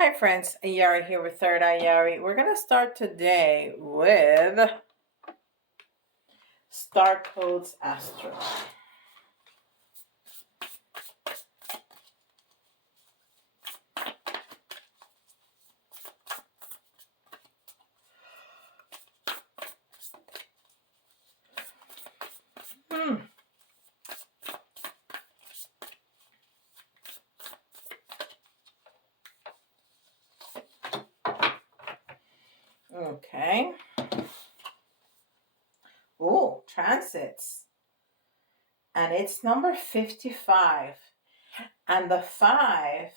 Hi friends, Yari here with Third Eye Yari. We're going to start today with Starcodes Astro. Okay. Oh, transits. And it's number 55. And the 5,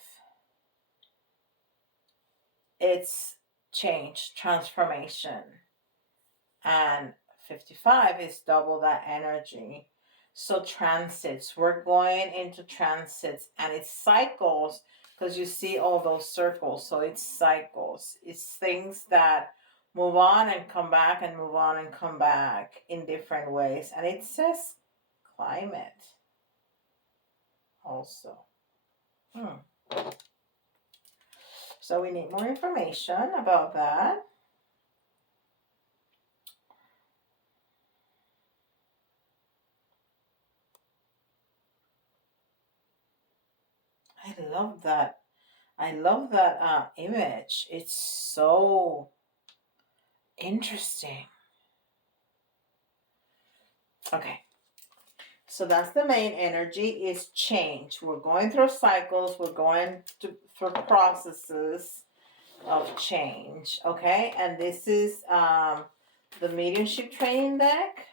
it's change, transformation. And 55 is double that energy. So transits, we're going into transits, and it's cycles because you see all those circles. So it's cycles. It's things that move on and come back and move on and come back in different ways. And it says climate also. So we need more information about that. I love that. I love that image. It's so interesting. Okay. So that's the main energy, is change. We're going through cycles. We're going through processes of change. Okay. And this is the mediumship training deck.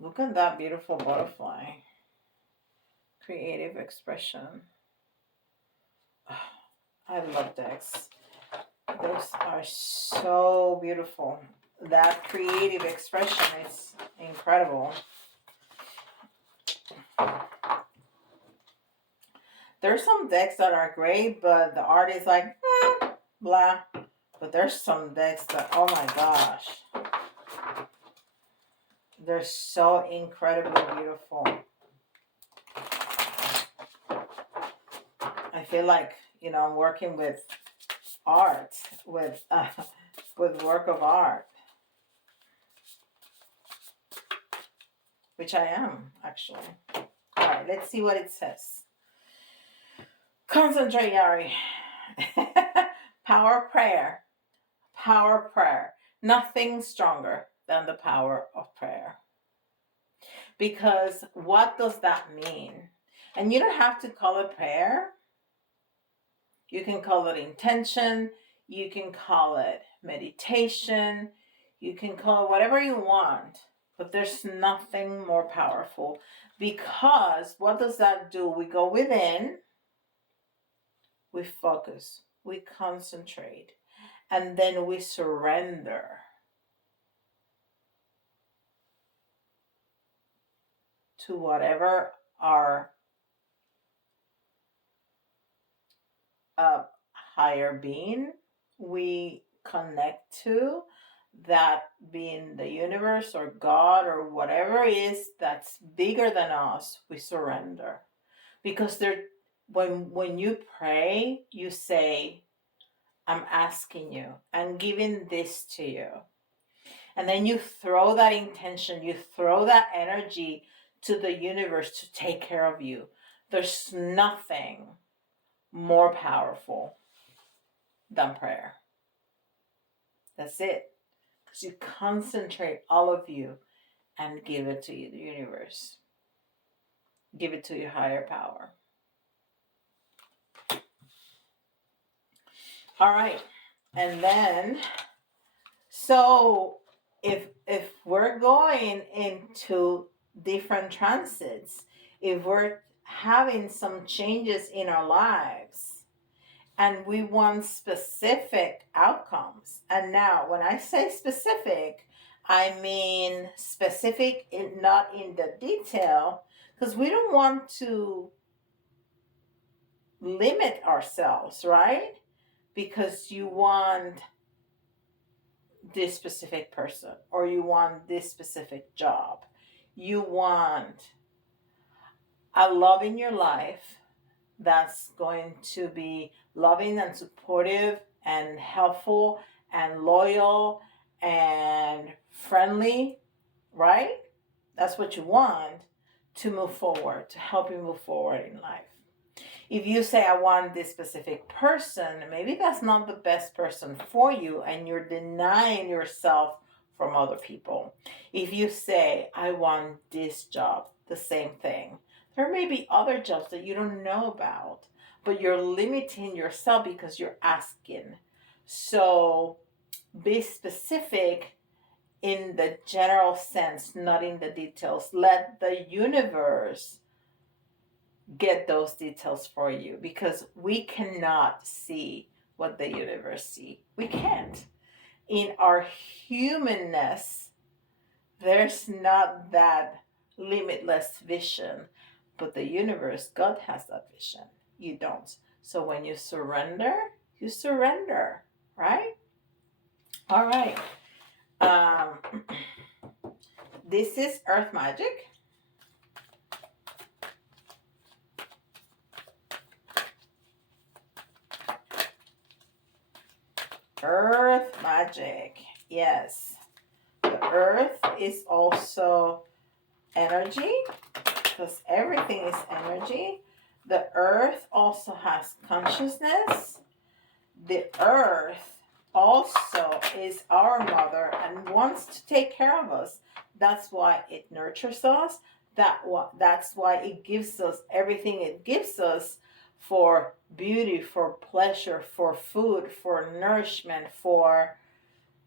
Look at that beautiful butterfly. Creative expression. Oh, I love decks. Those are so beautiful. That creative expression is incredible. There's some decks that are great, but the art is like, blah. But there's some decks that, oh my gosh. They're so incredibly beautiful. I feel like, I'm working with art, with work of art. Which I am, actually. All right, let's see what it says. Concentrate, Yari. Power prayer. Power prayer. Nothing stronger than the power of prayer. Because what does that mean? And you don't have to call it prayer. You can call it intention. You can call it meditation. You can call it whatever you want. But there's nothing more powerful. Because what does that do? We go within. We focus. We concentrate. And then we surrender to whatever our higher being we connect to, that being the universe or God or whatever it is that's bigger than us. We surrender. Because when you pray, you say, I'm asking you, I'm giving this to you. And then you throw that intention, you throw that energy to the universe to take care of you. There's nothing more powerful than prayer. That's it. Because you concentrate all of you and give it to the universe. Give it to your higher power. All right. And then, so if we're going into different transits, if we're having some changes in our lives and we want specific outcomes, and now when I say specific, I mean specific, not in the detail, because we don't want to limit ourselves, right? Because you want this specific person, or you want this specific job. You want a love in your life that's going to be loving and supportive and helpful and loyal and friendly, right? That's what you want to move forward, to help you move forward in life. If you say, I want this specific person, maybe that's not the best person for you, and you're denying yourself from other people. If you say, I want this job, the same thing. There may be other jobs that you don't know about, but you're limiting yourself because you're asking. So be specific in the general sense, not in the details. Let the universe get those details for you, because we cannot see what the universe sees. We can't. In our humanness, there's not that limitless vision, but the universe, God has that vision. You don't. So when you surrender, right? All right. This is Earth Magic. Earth Magic. Yes. The earth is also energy, because everything is energy. The earth also has consciousness. The earth also is our mother and wants to take care of us. That's why it nurtures us. That's why it gives us everything it gives us, for beauty, for pleasure, for food, for nourishment, for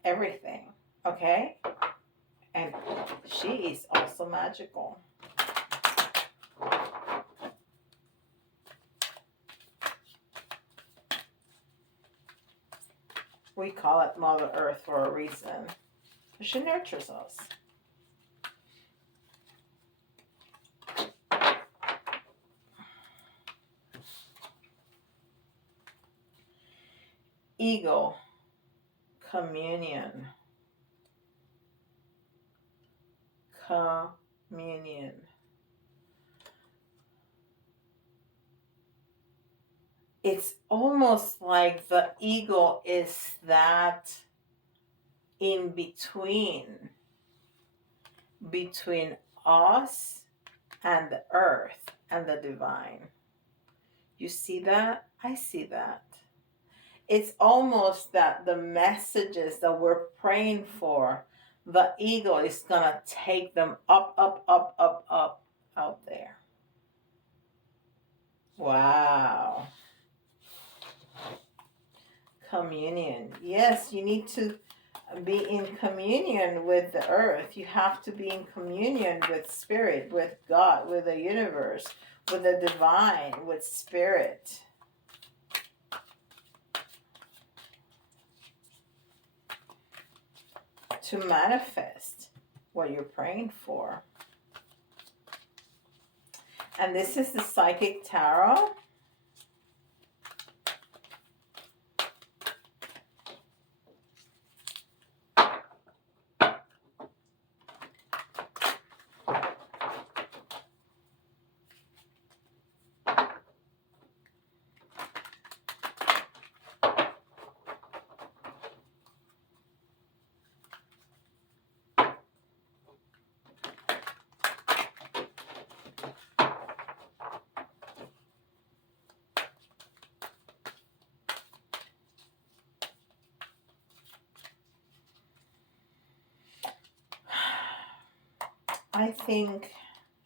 everything. Okay? And she is also magical. We call it Mother Earth for a reason. She nurtures us. Ego, communion. Communion. It's almost like the ego is that in between us and the earth and the divine. You see that? I see that. It's almost that the messages that we're praying for, the ego is going to take them up out there. Wow. Communion. Yes, you need to be in communion with the earth. You have to be in communion with spirit, with God, with the universe, with the divine, with spirit. To manifest what you're praying for. And this is the Psychic Tarot. I think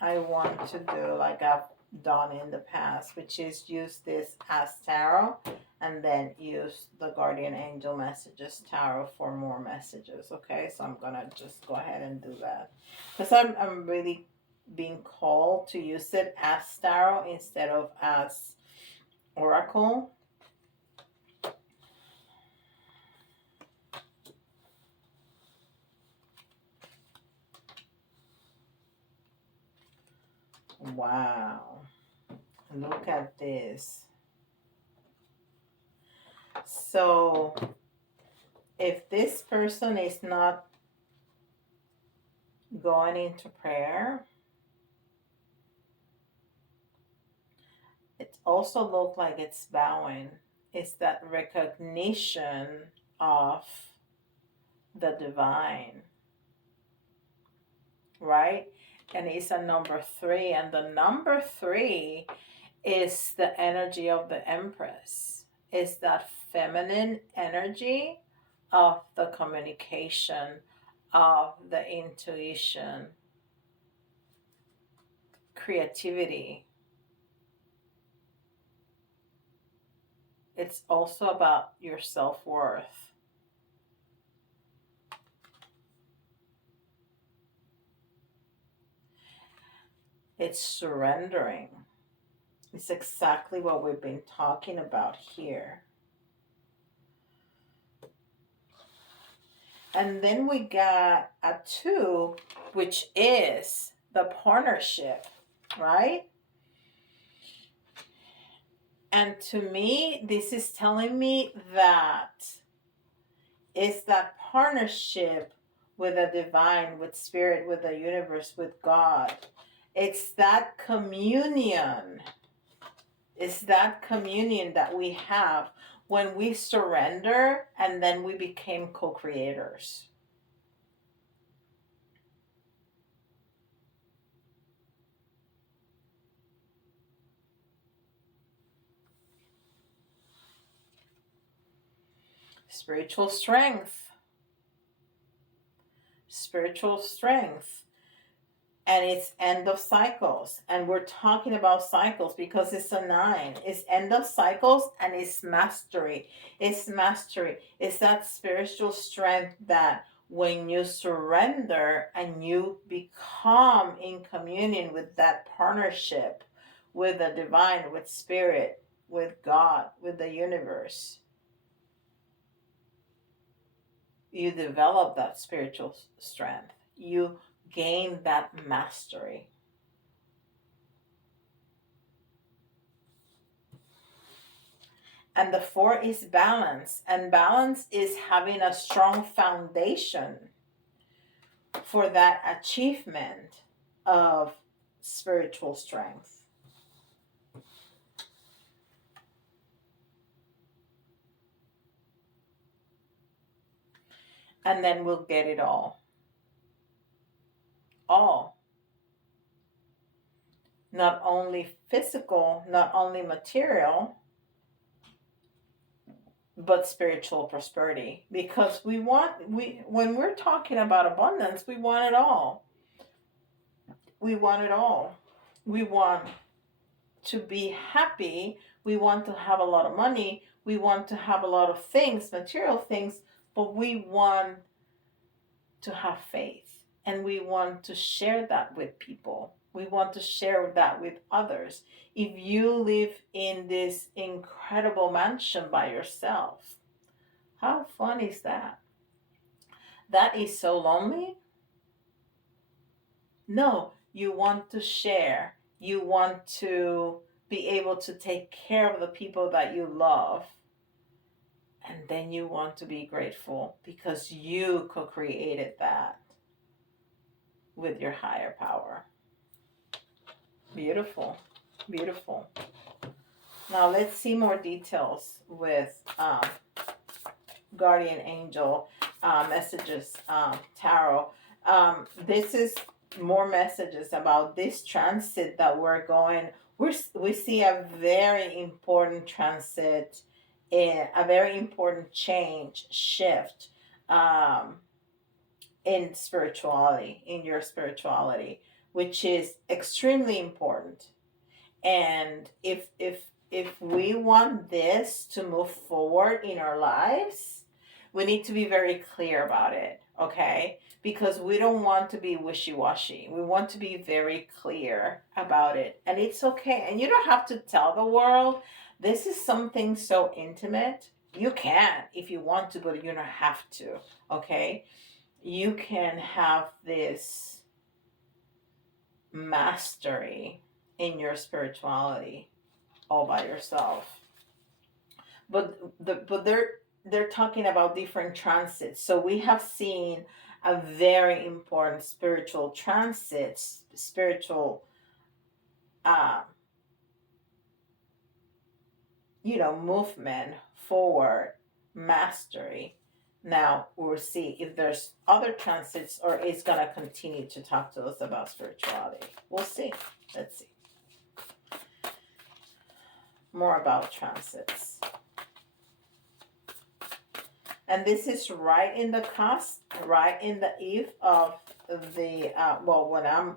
I want to do like I've done in the past, which is use this as tarot and then use the Guardian Angel Messages Tarot for more messages. Okay, so I'm gonna just go ahead and do that, because I'm really being called to use it as tarot instead of as oracle. Wow, look at this. So if this person is not going into prayer, it also looks like it's bowing. It's that recognition of the divine, right? And it's a number 3, and the number 3 is the energy of the Empress. It's that feminine energy of the communication, of the intuition, creativity. It's also about your self-worth. It's surrendering. It's exactly what we've been talking about here. And then we got a 2, which is the partnership, right? And to me, this is telling me that it's that partnership with the divine, with spirit, with the universe, with God. It's that communion. It's that communion that we have when we surrender and then we became co-creators. Spiritual strength. Spiritual strength. And it's end of cycles. And we're talking about cycles because it's a 9. It's end of cycles and it's mastery. It's mastery. It's that spiritual strength that when you surrender and you become in communion with that partnership with the divine, with spirit, with God, with the universe, you develop that spiritual strength. You gain that mastery. And the 4 is balance. And balance is having a strong foundation for that achievement of spiritual strength. And then we'll get it all. All. Not only physical, not only material, but spiritual prosperity. Because when we're talking about abundance, we want it all. We want it all. We want to be happy. We want to have a lot of money. We want to have a lot of things, material things, but we want to have faith. And we want to share that with people. We want to share that with others. If you live in this incredible mansion by yourself, how fun is that? That is so lonely. No, you want to share. You want to be able to take care of the people that you love. And then you want to be grateful because you co-created that with your higher power. Beautiful. Beautiful. Now let's see more details with guardian angel messages, tarot. This is more messages about this transit that we're going. We see a very important transit, a very important change, shift in spirituality, in your spirituality, which is extremely important. And if we want this to move forward in our lives, we need to be very clear about it, okay? Because we don't want to be wishy-washy. We want to be very clear about it. And it's okay. And you don't have to tell the world. This is something so intimate. You can if you want to, but you don't have to, okay? You can have this mastery in your spirituality all by yourself. But they're talking about different transits. So we have seen a very important spiritual transit, spiritual, uh, movement forward, mastery. Now we'll see if there's other transits or it's going to continue to talk to us about spirituality. We'll see. Let's see. More about transits. And this is right in the cusp, right in the eve of the, when I'm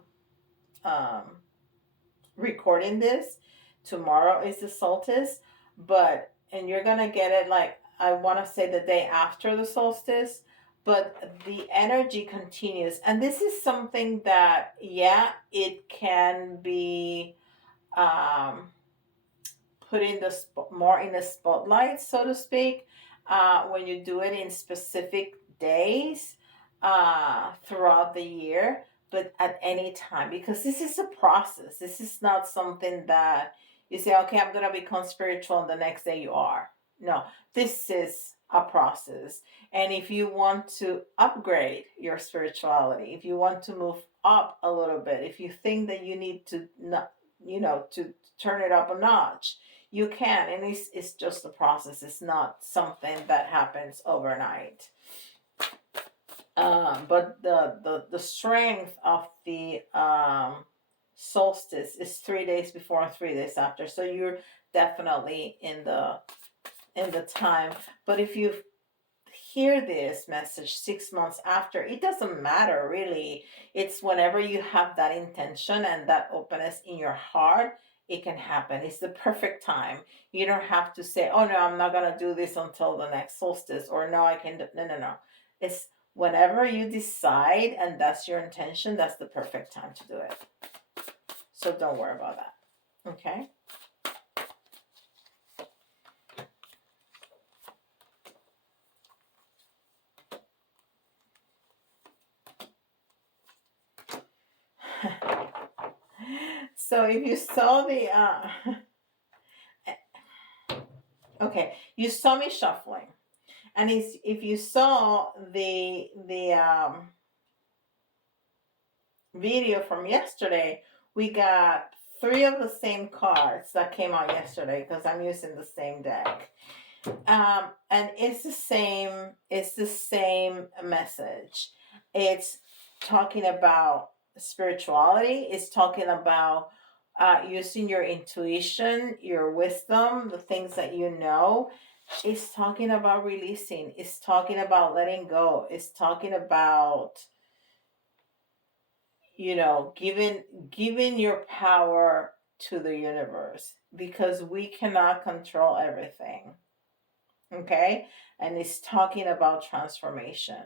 recording this, tomorrow is the solstice, and you're going to get it like, I want to say the day after the solstice, but the energy continues. And this is something that, yeah, it can be put in the more in the spotlight, so to speak, when you do it in specific days throughout the year, but at any time, because this is a process. This is not something that you say, okay, I'm going to become spiritual, and the next day you are. No, this is a process. And if you want to upgrade your spirituality, if you want to move up a little bit, if you think that you need to, to turn it up a notch, you can. And it's just a process. It's not something that happens overnight. But the strength of the solstice is 3 days before and 3 days after. So you're definitely in the time. But if you hear this message 6 months after, it doesn't matter really. It's whenever you have that intention and that openness in your heart, it can happen. It's the perfect time. You don't have to say, oh no, I'm not going to do this until the next solstice, or no, I can do. No. It's whenever you decide and that's your intention, that's the perfect time to do it. So don't worry about that. Okay? So if you saw the okay, you saw me shuffling, and if you saw the video from yesterday, we got 3 of the same cards that came out yesterday because I'm using the same deck, and it's the same message. It's talking about spirituality. It's talking about using your intuition, your wisdom, the things that you know. It's talking about releasing. It's talking about letting go. It's talking about, giving your power to the universe, because we cannot control everything. Okay? And it's talking about transformation.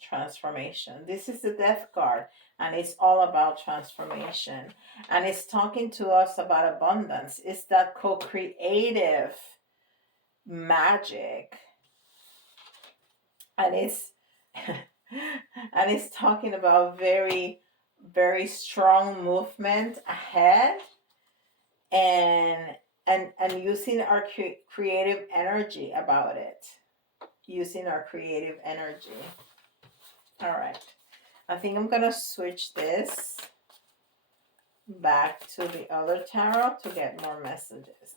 Transformation. This is the death card, and it's all about transformation. And it's talking to us about abundance. It's that co-creative magic. And it's and it's talking about very, very strong movement ahead, and using our creative energy about it. Using our creative energy. All right. I think I'm going to switch this back to the other tarot to get more messages.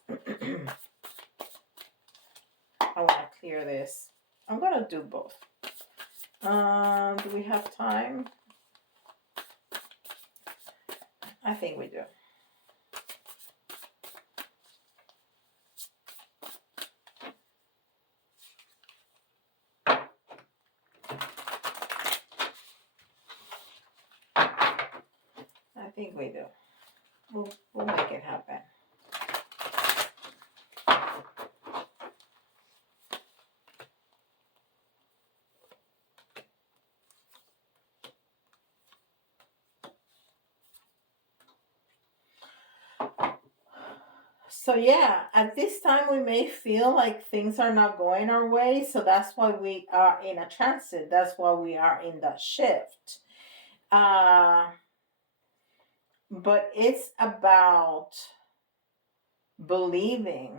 I want to clear this. I'm going to do both. Do we have time? I think we do. I think we do. We'll make it happen. So yeah, at this time we may feel like things are not going our way. So that's why we are in a transit. That's why we are in that shift. But it's about believing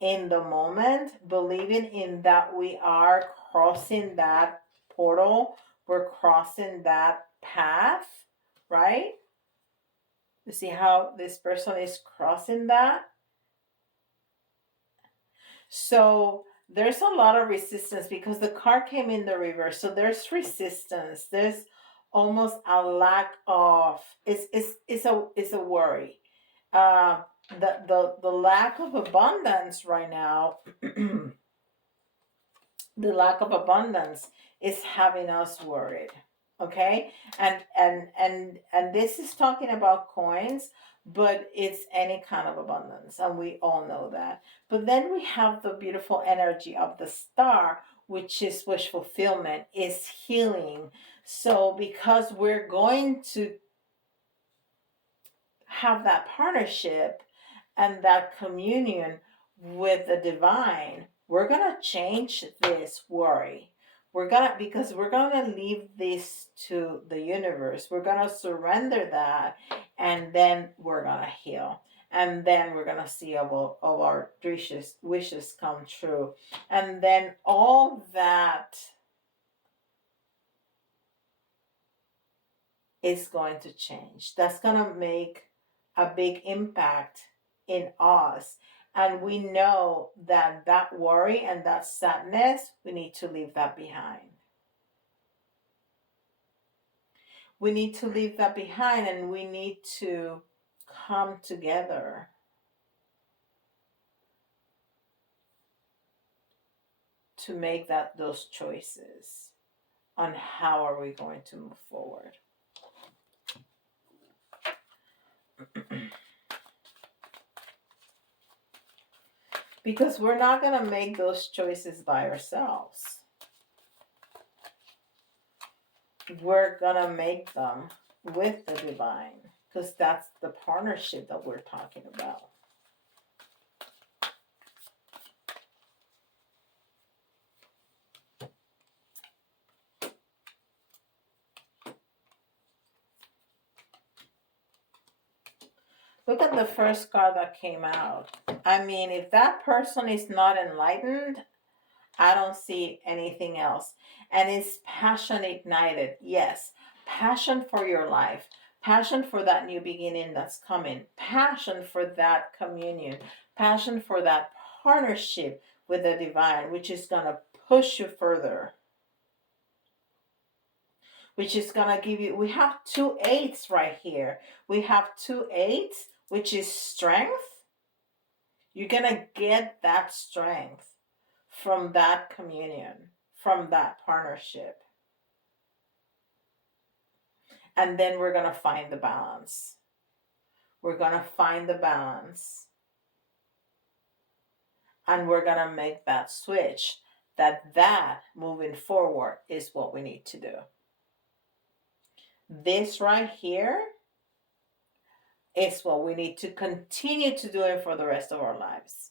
in the moment, believing in that we are crossing that portal, we're crossing that path, right? You see how this person is crossing that? So there's a lot of resistance because the card came in the reverse. So there's resistance. There's almost a lack of it's a worry. Uh, the lack of abundance right now, the lack of abundance is having us worried. Okay, and this is talking about coins, but it's any kind of abundance, and we all know that. But then we have the beautiful energy of the star, which is wish fulfillment, is healing. So because we're going to have that partnership and that communion with the divine, we're going to change this worry. Because we're going to leave this to the universe. We're going to surrender that, and then we're going to heal. And then we're going to see all of our wishes come true. And then all that is going to change. That's going to make a big impact in us. And we know that that worry and that sadness, we need to leave that behind. We need to leave that behind, and we need to come together to make those choices on how are we going to move forward. Because we're not going to make those choices by ourselves. We're going to make them with the divine, because that's the partnership that we're talking about. Look at the first card that came out. I mean, if that person is not enlightened, I don't see anything else. And it's passion ignited. Yes, passion for your life, passion for that new beginning that's coming, passion for that communion, passion for that partnership with the divine, which is going to push you further, which is going to give you, we have 2 8s right here. We have 2 8s, which is strength. You're going to get that strength from that communion, from that partnership. And then we're going to find the balance. We're going to find the balance. And we're going to make that switch. That moving forward is what we need to do. This right here is what we need to continue to do it for the rest of our lives.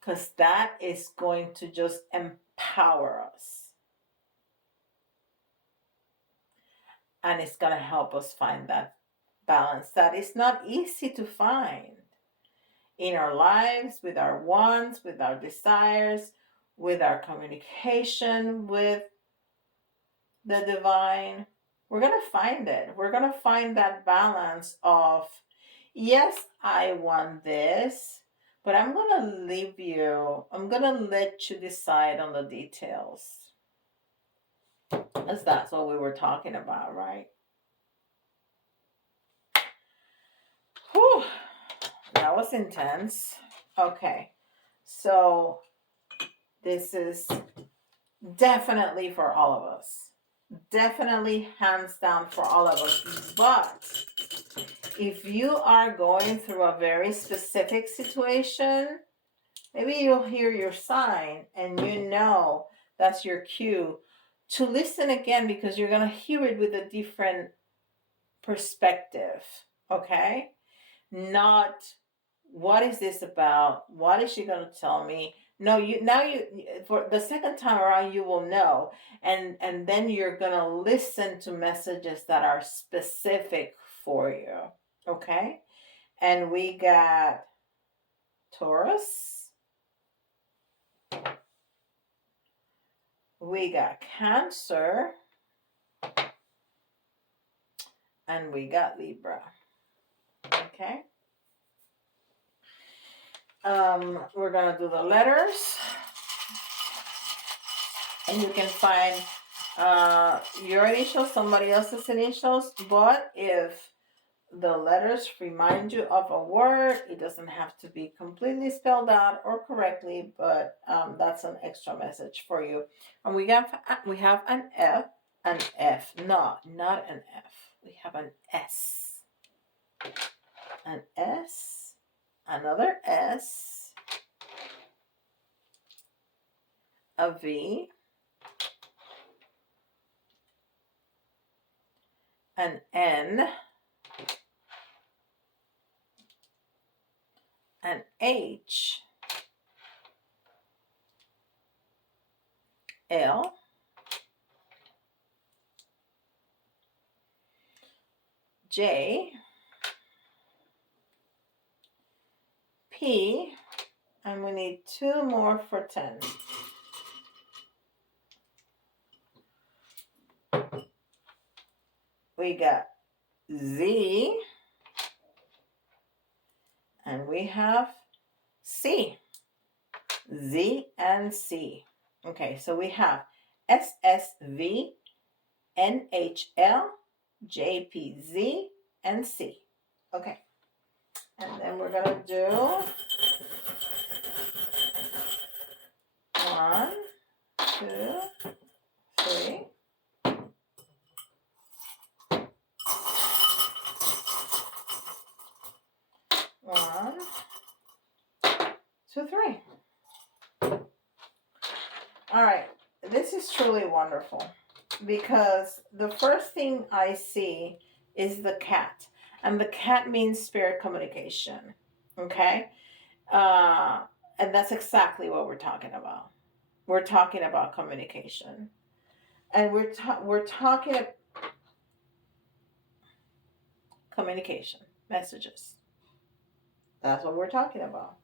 Because that is going to just empower us. And it's going to help us find that balance that is not easy to find in our lives, with our wants, with our desires, with our communication with the divine. We're going to find it. We're going to find that balance of, yes, I want this, but I'm going to leave you, I'm going to let you decide on the details. Because that's what we were talking about, right? Whew, that was intense. Okay, so this is definitely for all of us. Definitely hands down for all of us. But if you are going through a very specific situation, maybe you'll hear your sign and you know that's your cue to listen again, because you're going to hear it with a different perspective. Okay? Not, what is this about? What is she going to tell me? No, you for the second time around, you will know, and then you're gonna listen to messages that are specific for you. Okay, and we got Taurus. We got Cancer. And we got Libra. Okay. We're going to do the letters. And you can find your initials, somebody else's initials. But if the letters remind you of a word, it doesn't have to be completely spelled out or correctly, but that's an extra message for you. And we have an F. No, not an F. We have an S. An S. Another S. A V. An N. An H. L. J. P. And we need 2 more for 10. We got Z. And we have C. Z and C. Okay, so we have SSV, NHL, JPZ, and C. Okay. And then we're going to do 1, 2, 3. 1, 2, 3. All right, this is truly wonderful because the first thing I see is the cat, and the cat means spirit communication. Okay, and that's exactly what we're talking about. We're talking about communication, and we're talking about communication messages. That's what we're talking about.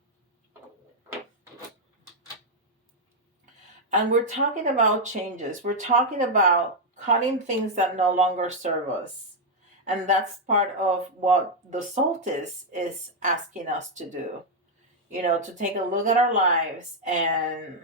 And we're talking about changes. We're talking about cutting things that no longer serve us. And that's part of what the solstice is asking us to do. You know, to take a look at our lives and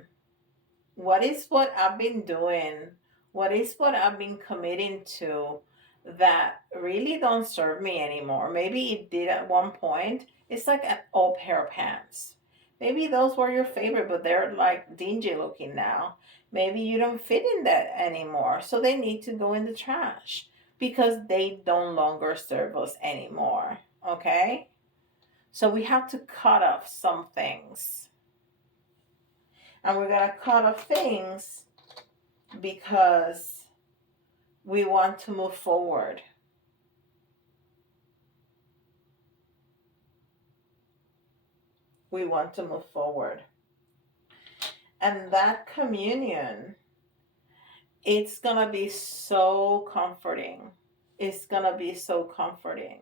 what I've been doing? What is what I've been committing to that really don't serve me anymore? Maybe it did at one point. It's like an old pair of pants. Maybe those were your favorite, but they're like dingy looking now. Maybe you don't fit in that anymore. So they need to go in the trash because they don't longer serve us anymore. Okay? So we have to cut off some things. And we're going to cut off things because we want to move forward. We want to move forward. And that communion, it's going to be so comforting. It's going to be so comforting.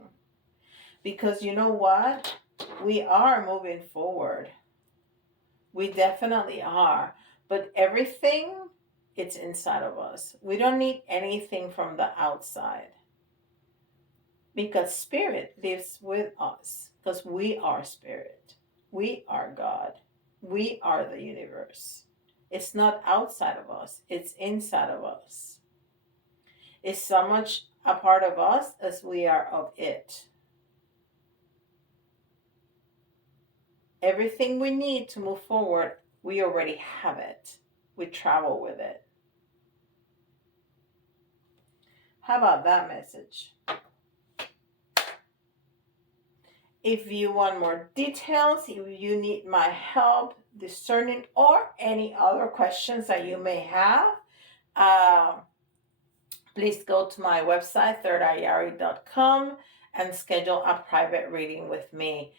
Because you know what? We are moving forward. We definitely are. But everything, it's inside of us. We don't need anything from the outside. Because spirit lives with us. Because we are spirit. We are God. We are the universe. It's not outside of us. It's inside of us. It's so much a part of us as we are of it. Everything we need to move forward, we already have it. We travel with it. How about that message? If you want more details, if you need my help discerning or any other questions that you may have, please go to my website, thirdeyeyari.com, and schedule a private reading with me.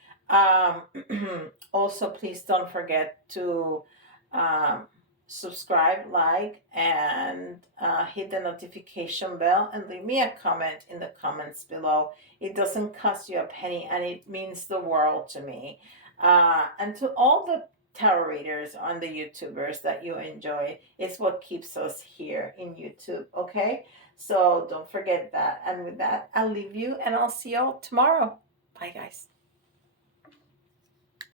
Also, please don't forget to subscribe, like, and hit the notification bell and leave me a comment in the comments below. It doesn't cost you a penny and it means the world to me. And to all the tarot readers on the YouTubers that you enjoy, it's what keeps us here in YouTube, okay? So don't forget that. And with that, I'll leave you and I'll see y'all tomorrow. Bye, guys.